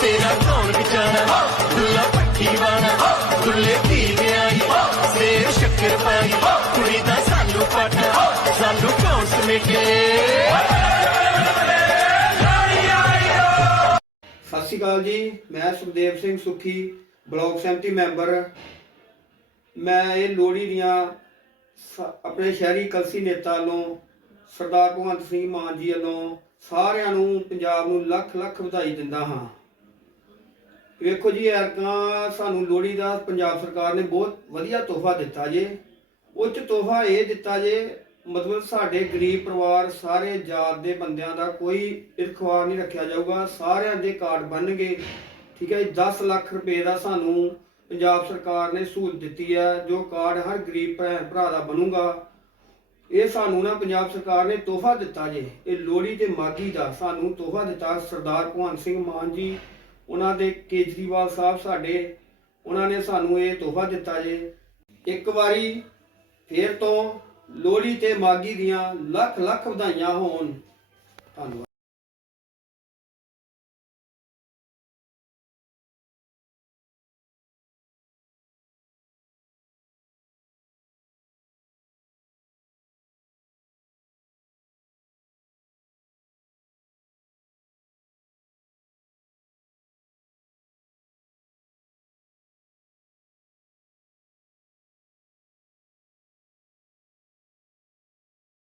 ਤੇਰਾ ਕੌਣ ਵਿਚਾਰਾ? ਦੁੱਲਾ ਪੱਠੀ ਵਾਲਾ ਦੁੱਲੇ ਧੀ ਵਿਆਹੀ ਸੇਵ ਸ਼ੱਕਰ ਪਾਈ ਕੁੜੀ ਦਾ ਸਾਨੂੰ ਪਾਟਾ ਸਾਨੂੰ ਕੌਣ ਸਮੇਟੇ? ਸਤਿ ਸ਼੍ਰੀ ਅਕਾਲ ਜੀ, ਮੈਂ ਸੁਖਦੇਵ ਸਿੰਘ ਸੁਖੀ, ਬਲਾਕ ਸਹਿਮਤੀ ਮੈਂਬਰ। ਮੈਂ ਇਹ ਲੋਹੜੀ ਦੀਆਂ ਆਪਣੇ ਸ਼ਹਿਰੀ ਕਲਸੀ ਨੇਤਾ ਵੱਲੋਂ ਸਰਦਾਰ ਭਗਵੰਤ ਸਿੰਘ ਮਾਨ ਜੀ ਵੱਲੋਂ ਸਾਰਿਆਂ ਨੂੰ ਪੰਜਾਬ ਨੂੰ ਲੱਖ ਲੱਖ ਵਧਾਈ ਦਿੰਦਾ ਹਾਂ। ਵੇਖੋ ਜੀ ਐਰਕਾਂ ਸਾਨੂੰ ਲੋਹੜੀ ਦਾ ਪੰਜਾਬ ਸਰਕਾਰ ਨੇ ਬਹੁਤ ਵਧੀਆ ਤੋਹਫਾ ਦਿੱਤਾ ਜੇ। ਉਹ ਚ ਤੋਹਫਾ ਇਹ ਦਿੱਤਾ ਜੇ, ਮਤਲਬ ਸਾਡੇ ਗਰੀਬ ਪਰਿਵਾਰ, ਸਾਰੇ ਜਾਤ ਦੇ ਬੰਦਿਆਂ ਦਾ ਕੋਈ ਇਰਖਵਾਰ ਨਹੀਂ ਰੱਖਿਆ ਜਾਊਗਾ। ਸਾਰਿਆਂ ਦੇ ਕਾਰਡ ਬਣਨਗੇ, ਠੀਕ ਹੈ ਜੀ। 10 ਲੱਖ ਰੁਪਏ ਦਾ ਸਾਨੂੰ ਪੰਜਾਬ ਸਰਕਾਰ ਨੇ ਸਹੂਲਤ ਦਿੱਤੀ ਹੈ, ਜੋ ਕਾਰਡ ਹਰ ਗਰੀਬ ਭੈਣ ਭਰਾ ਦਾ ਬਣੂਗਾ। ਇਹ ਸਾਨੂੰ ਨਾ ਪੰਜਾਬ ਸਰਕਾਰ ਨੇ ਤੋਹਫਾ ਦਿੱਤਾ ਜੇ। ਇਹ ਲੋਹੜੀ ਤੇ ਮਾਗੀ ਦਾ ਸਾਨੂੰ ਤੋਹਫਾ ਦਿੱਤਾ। ਸਰਦਾਰ ਭਗਵੰਤ ਸਿੰਘ ਮਾਨ ਜੀ, ਉਹਨਾਂ ਦੇ ਕੇਜਰੀਵਾਲ ਸਾਹਿਬ ਸਾਡੇ, ਉਹਨਾਂ ਨੇ ਸਾਨੂੰ ਇਹ ਤੋਹਫਾ ਦਿੱਤਾ ਜੇ। ਇੱਕ ਵਾਰੀ ਫੇਰ ਤੋਂ ਲੋਹੜੀ ਤੇ ਮਾਗੀ ਦੀਆਂ ਲੱਖ ਲੱਖ ਵਧਾਈਆਂ ਹੋਣ। ਧੰਨਵਾਦ।